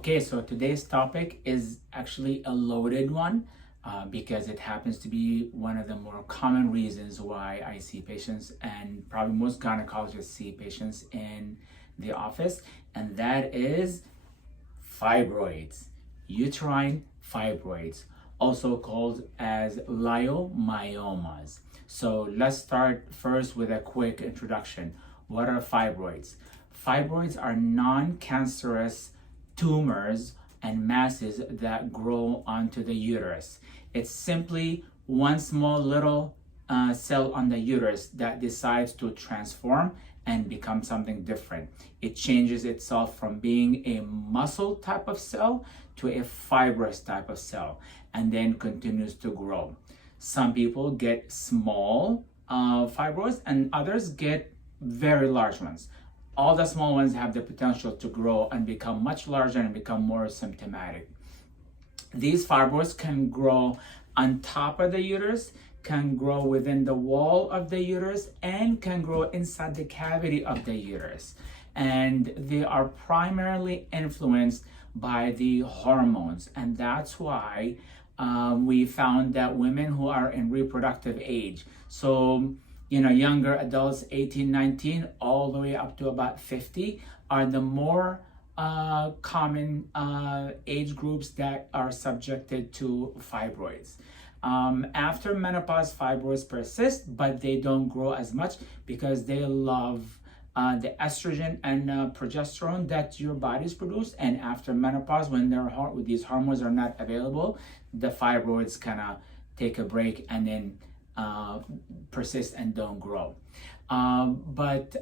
Okay, so today's topic is actually a loaded one because it happens to be one of the more common reasons why I see patients, and probably most gynecologists see patients in the office, and that is fibroids, uterine fibroids, also called as leiomyomas. So let's start first with a quick introduction. What are fibroids? Fibroids are non-cancerous tumors and masses that grow onto the uterus. It's simply one small little cell on the uterus that decides to transform and become something different. It changes itself from being a muscle type of cell to a fibrous type of cell, and then continues to grow. Some people get small fibroids and others get very large ones. All the small ones have the potential to grow and become much larger and become more symptomatic. These fibroids can grow on top of the uterus, can grow within the wall of the uterus, and can grow inside the cavity of the uterus. And they are primarily influenced by the hormones. And that's why we found that women who are in reproductive age, so younger adults, 18, 19, all the way up to about 50, are the more common age groups that are subjected to fibroids. After menopause, fibroids persist, but they don't grow as much because they love the estrogen and progesterone that your bodies produce. And after menopause, when these hormones are not available, the fibroids kind of take a break and then persist and don't grow. But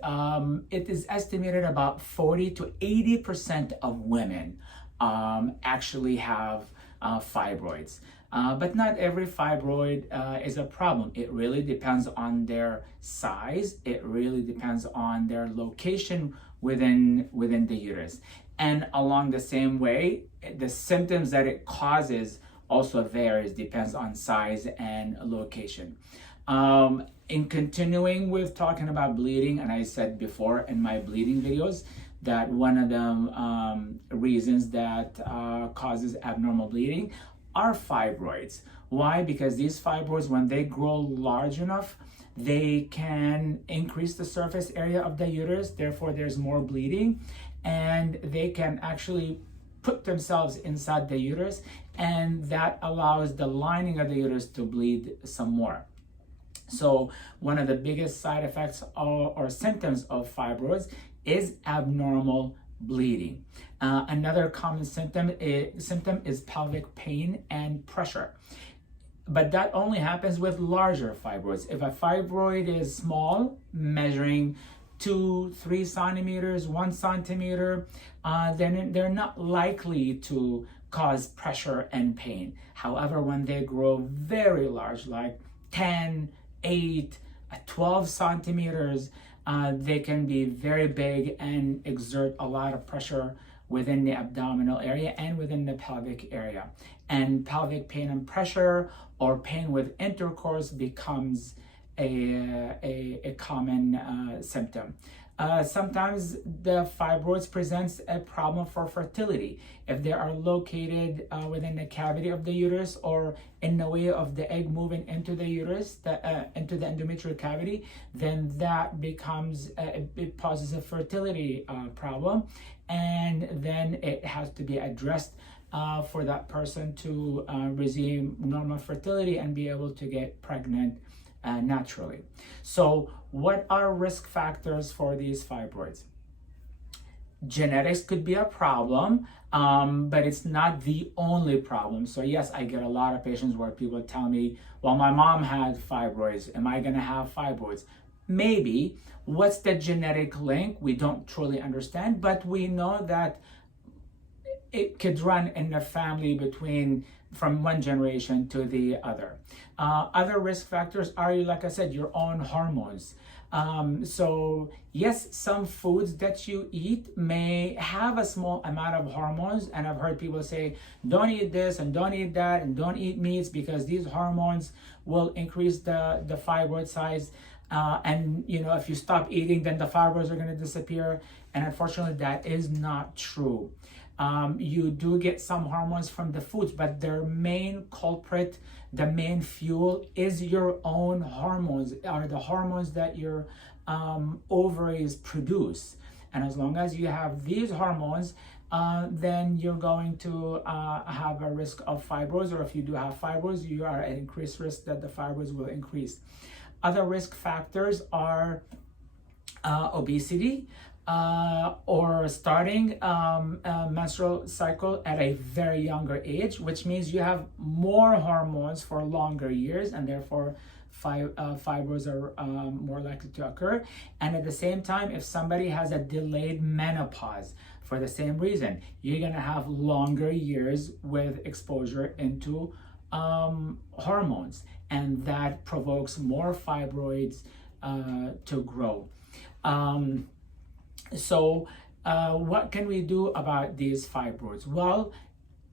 it is estimated about 40 to 80% of women actually have fibroids. But not every fibroid is a problem. It really depends on their size. It really depends on their location within the uterus. And along the same way, the symptoms that it causes also varies, depends on size and location. In continuing with talking about bleeding, and I said before in my bleeding videos that one of the reasons that causes abnormal bleeding are fibroids. Why? Because these fibroids, when they grow large enough, they can increase the surface area of the uterus, therefore there's more bleeding, and they can actually put themselves inside the uterus, and that allows the lining of the uterus to bleed some more. So one of the biggest side effects or symptoms of fibroids is abnormal bleeding. Another common symptom is pelvic pain and pressure. But that only happens with larger fibroids. If a fibroid is small, measuring 2-3 centimeters, 1 centimeter, then they're not likely to cause pressure and pain. However, when they grow very large, like 10, 8, 12 centimeters, they can be very big and exert a lot of pressure within the abdominal area and within the pelvic area. And pelvic pain and pressure, or pain with intercourse, becomes a common symptom. Sometimes the fibroids presents a problem for fertility. If they are located within the cavity of the uterus or in the way of the egg moving into the uterus, into the endometrial cavity, then that becomes, it poses a fertility problem, and then it has to be addressed for that person to resume normal fertility and be able to get pregnant naturally. So what are risk factors for these fibroids? Genetics could be a problem, but it's not the only problem. So yes, I get a lot of patients where people tell me, well, my mom had fibroids. Am I going to have fibroids? Maybe. What's the genetic link? We don't truly understand, but we know that it could run in the family from one generation to the other. Other risk factors are, like I said, your own hormones. So yes, some foods that you eat may have a small amount of hormones, and I've heard people say, don't eat this and don't eat that and don't eat meats because these hormones will increase the fibroid size. And if you stop eating, then the fibroids are going to disappear. And unfortunately, that is not true. You do get some hormones from the foods, but their main culprit, the main fuel, is your own hormones, are the hormones that your ovaries produce. And as long as you have these hormones, then you're going to have a risk of fibroids, or if you do have fibroids, you are at increased risk that the fibroids will increase. Other risk factors are obesity, or starting a menstrual cycle at a very younger age, which means you have more hormones for longer years, and therefore fibroids are more likely to occur. And at the same time, if somebody has a delayed menopause for the same reason, you're going to have longer years with exposure into hormones, and that provokes more fibroids to grow. So what can we do about these fibroids? Well,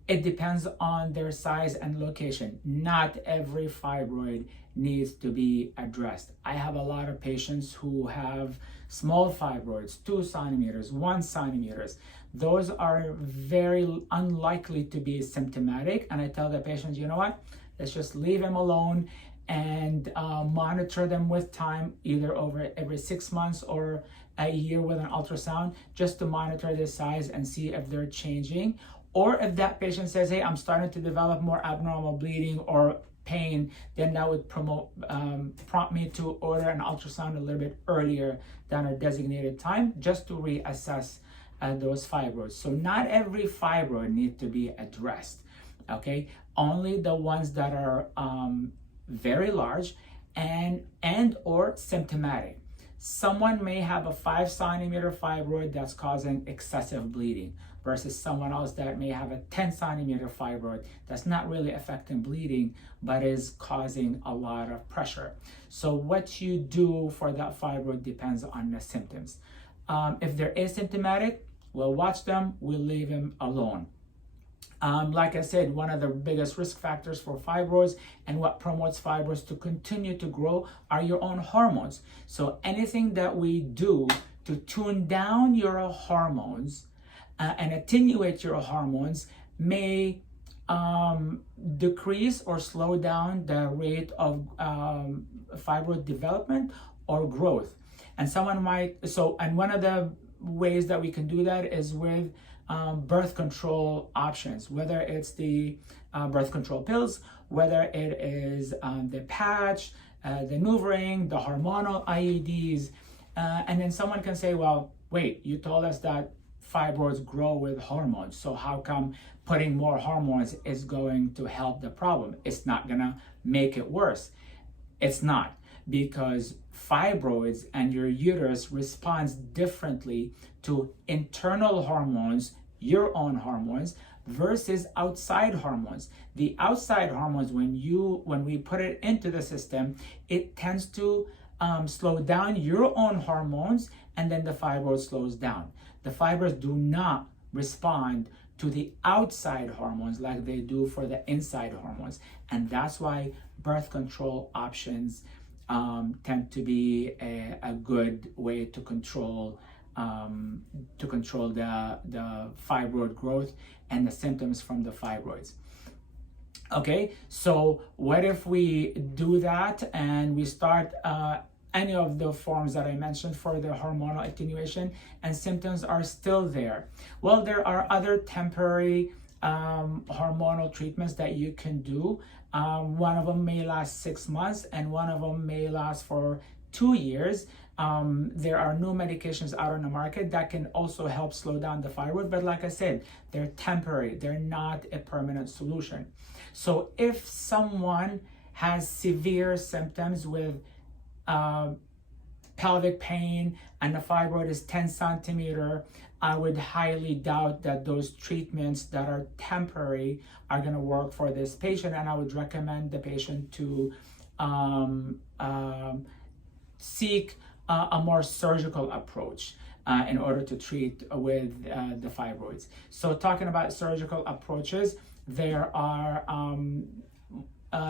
it depends on their size and location. Not every fibroid needs to be addressed. I have a lot of patients who have small fibroids, 2 centimeters, 1 centimeters. Those are very unlikely to be symptomatic. And I tell the patients, you know what? Let's just leave them alone and monitor them with time, either over every 6 months or a year with an ultrasound, just to monitor their size and see if they're changing. Or if that patient says, hey, I'm starting to develop more abnormal bleeding or pain, then that would prompt me to order an ultrasound a little bit earlier than a designated time, just to reassess those fibroids. So not every fibroid needs to be addressed, okay? Only the ones that are very large and or symptomatic. Someone may have a 5 centimeter fibroid that's causing excessive bleeding, versus someone else that may have a 10 centimeter fibroid that's not really affecting bleeding, but is causing a lot of pressure. So what you do for that fibroid depends on the symptoms. If they're asymptomatic, we'll watch them, we'll leave them alone. Like I said, one of the biggest risk factors for fibroids and what promotes fibroids to continue to grow are your own hormones. So anything that we do to tune down your hormones and attenuate your hormones may decrease or slow down the rate of fibroid development or growth. And someone might, and one of the ways that we can do that is with birth control options, whether it's the birth control pills, whether it is the patch, the NuvaRing, the hormonal IUDs. And then someone can say, well, wait, you told us that fibroids grow with hormones, so how come putting more hormones is going to help the problem? It's not gonna make it worse. It's not, because fibroids and your uterus responds differently to internal hormones, your own hormones, versus outside hormones. The outside hormones, when we put it into the system, it tends to slow down your own hormones, and then the fibroid slows down. The fibroids do not respond to the outside hormones like they do for the inside hormones. And that's why birth control options tend to be a good way to control the fibroid growth and the symptoms from the fibroids. Okay, so what if we do that and we start any of the forms that I mentioned for the hormonal attenuation and symptoms are still there? Well, there are other temporary hormonal treatments that you can do. One of them may last 6 months and one of them may last for 2 years. There are new medications out on the market that can also help slow down the fibroid, but like I said, they're temporary, they're not a permanent solution. So if someone has severe symptoms with pelvic pain and the fibroid is 10 centimeter, I would highly doubt that those treatments that are temporary are going to work for this patient, and I would recommend the patient to seek a more surgical approach in order to treat with the fibroids. So talking about surgical approaches, there are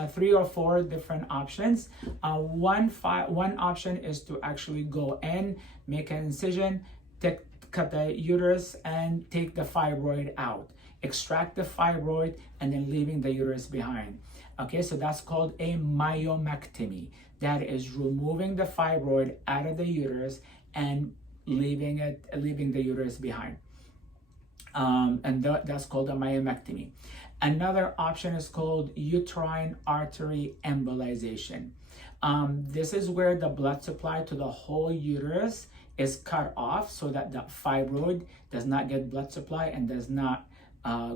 3 or 4 different options. One option is to actually go in, make an incision, cut the uterus and take the fibroid out, extract the fibroid and then leaving the uterus behind. Okay, so that's called a myomectomy. That is removing the fibroid out of the uterus and leaving the uterus behind. That's called a myomectomy. Another option is called uterine artery embolization. This is where the blood supply to the whole uterus is cut off so that the fibroid does not get blood supply and does not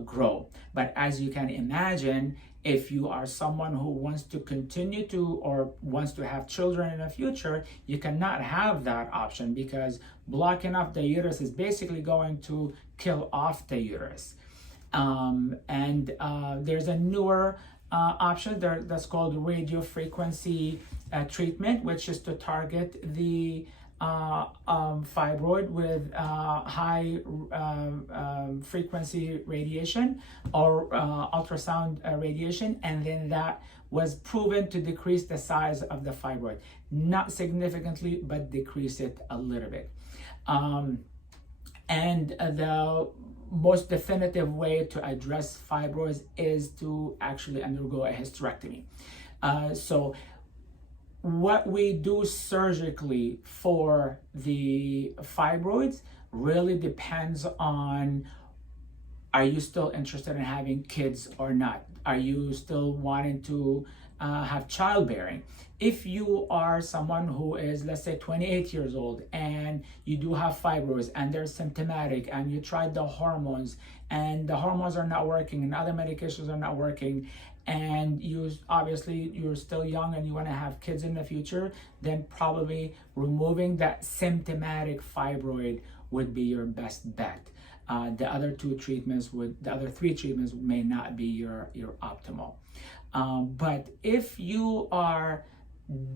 grow. But as you can imagine, if you are someone who wants to continue to or wants to have children in the future, you cannot have that option, because blocking off the uterus is basically going to kill off the uterus. There's a newer option that's called radiofrequency treatment, which is to target the fibroid with high frequency radiation or ultrasound radiation, and then that was proven to decrease the size of the fibroid, not significantly, but decrease it a little bit. The most definitive way to address fibroids is to actually undergo a hysterectomy. So what we do surgically for the fibroids really depends on, are you still interested in having kids or not? Are you still wanting to have childbearing? If you are someone who is, let's say, 28 years old and you do have fibroids and they're symptomatic and you tried the hormones and the hormones are not working and other medications are not working, and you're still young and you want to have kids in the future, then probably removing that symptomatic fibroid would be your best bet. The other three treatments may not be your optimal. But if you are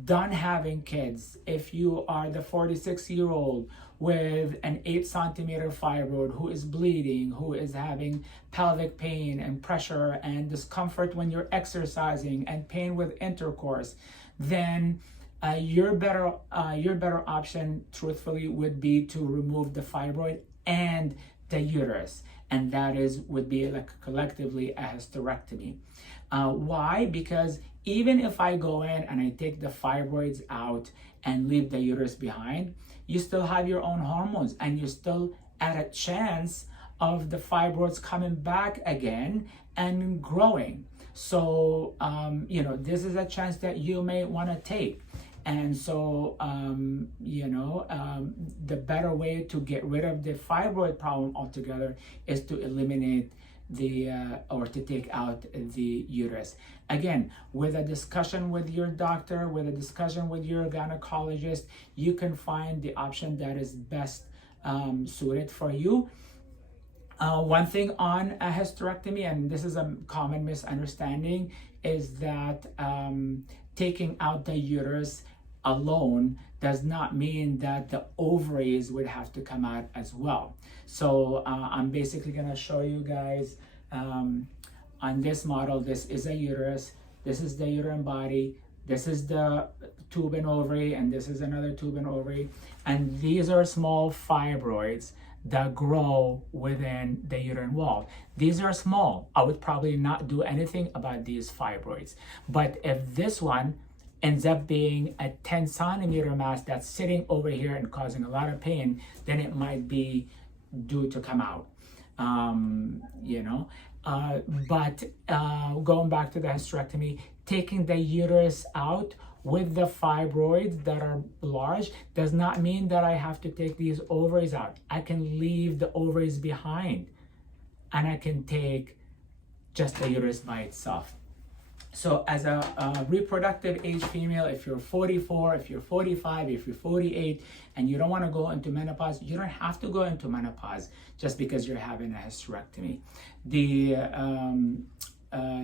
done having kids, if you are the 46-year-old with an 8-centimeter fibroid who is bleeding, who is having pelvic pain and pressure and discomfort when you're exercising and pain with intercourse, then your better option, truthfully, would be to remove the fibroid and the uterus, and that would be like collectively a hysterectomy. Why? Because even if I go in and I take the fibroids out and leave the uterus behind, you still have your own hormones and you're still at a chance of the fibroids coming back again and growing. So, this is a chance that you may want to take. And so, the better way to get rid of the fibroid problem altogether is to eliminate or to take out the uterus. Again, with a discussion with your doctor, with a discussion with your gynecologist, you can find the option that is best suited for you. One thing on a hysterectomy, and this is a common misunderstanding, is that taking out the uterus alone does not mean that the ovaries would have to come out as well. So I'm basically going to show you guys on this model. This is a uterus, this is the uterine body, this is the tube and ovary, and this is another tube and ovary, and these are small fibroids that grow within the uterine wall. These are small. I would probably not do anything about these fibroids. But if this one ends up being a 10-centimeter mass that's sitting over here and causing a lot of pain, then it might be due to come out. But going back to the hysterectomy, taking the uterus out with the fibroids that are large does not mean that I have to take these ovaries out. I can leave the ovaries behind and I can take just the uterus by itself. So as a reproductive age female, if you're 44, if you're 45, if you're 48, and you don't want to go into menopause, you don't have to go into menopause just because you're having a hysterectomy. The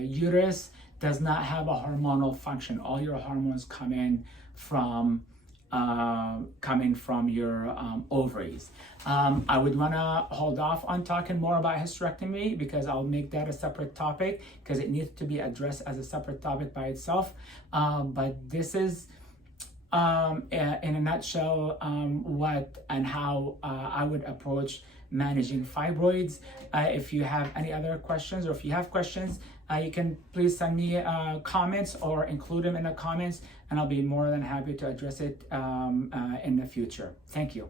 uterus does not have a hormonal function. All your hormones come in from your ovaries. I would want to hold off on talking more about hysterectomy because I'll make that a separate topic because it needs to be addressed as a separate topic by itself. But this is in a nutshell, what and how I would approach managing fibroids. If you have any other questions, or if you have questions, you can please send me comments or include them in the comments, and I'll be more than happy to address it in the future. Thank you.